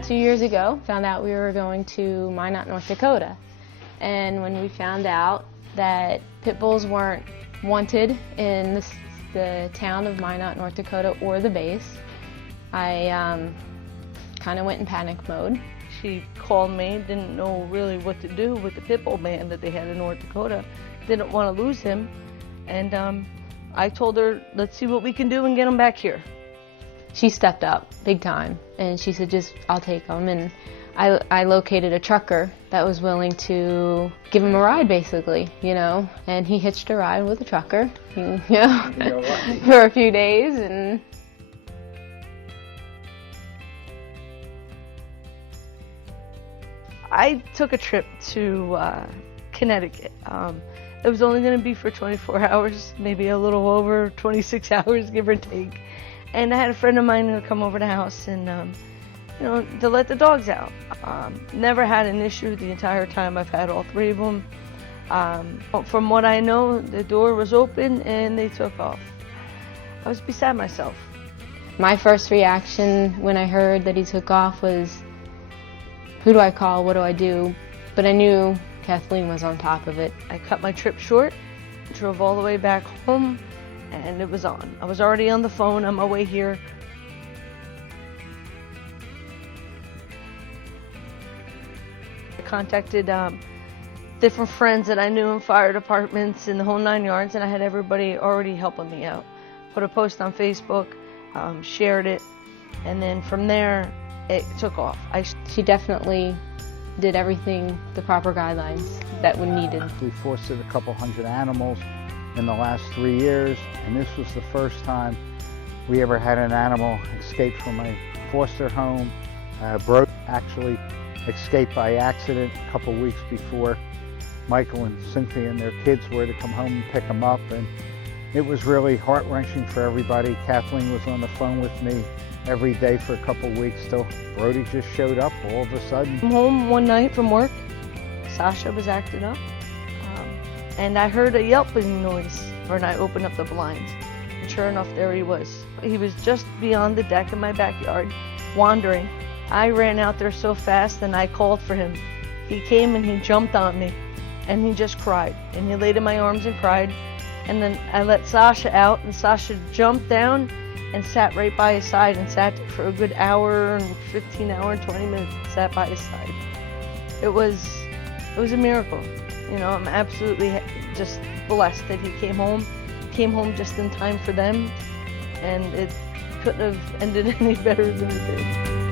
about 2 years ago, found out we were going to Minot, North Dakota. And when we found out that pit bulls weren't wanted in the town of Minot, North Dakota, or the base, I kind of went in panic mode. She called me, didn't know really what to do with the pit bull ban that they had in North Dakota. Didn't want to lose him, and I told her, let's see what we can do and get him back here. She stepped up big time, and she said, I'll take him. And I located a trucker that was willing to give him a ride, basically, you know, and he hitched a ride with a trucker, you know, for a few days. And I took a trip to Connecticut. It was only going to be for 24 hours, maybe a little over 26 hours, give or take. And I had a friend of mine who come over to the house and, you know, to let the dogs out. Never had an issue the entire time I've had all three of them. From what I know, the door was open and they took off. I was beside myself. My first reaction when I heard that he took off was, who do I call? What do I do? But I knew Kathleen was on top of it. I cut my trip short, drove all the way back home, and it was on. I was already on the phone on my way here. I contacted different friends that I knew in fire departments and the whole 9 yards, and I had everybody already helping me out. Put a post on Facebook, shared it, and then from there, it took off. She definitely did everything, the proper guidelines that were needed. We fostered a couple hundred animals in the last 3 years, and this was the first time we ever had an animal escape from a foster home. Brody actually escaped by accident a couple weeks before Michael and Cynthia and their kids were to come home and pick him up, and it was really heart-wrenching for everybody. Kathleen was on the phone with me every day for a couple weeks till Brody just showed up all of a sudden. I'm home one night from work. Sasha was acting up, and I heard a yelping noise when I opened up the blinds. And sure enough, there he was. He was just beyond the deck in my backyard, wandering. I ran out there so fast and I called for him. He came and he jumped on me, and he just cried. And he laid in my arms and cried. And then I let Sasha out, and Sasha jumped down and sat right by his side and sat for a good hour and 15 hours and 20 minutes, sat by his side. It was a miracle. You know, I'm absolutely just blessed that he came home just in time for them, and it couldn't have ended any better than it did.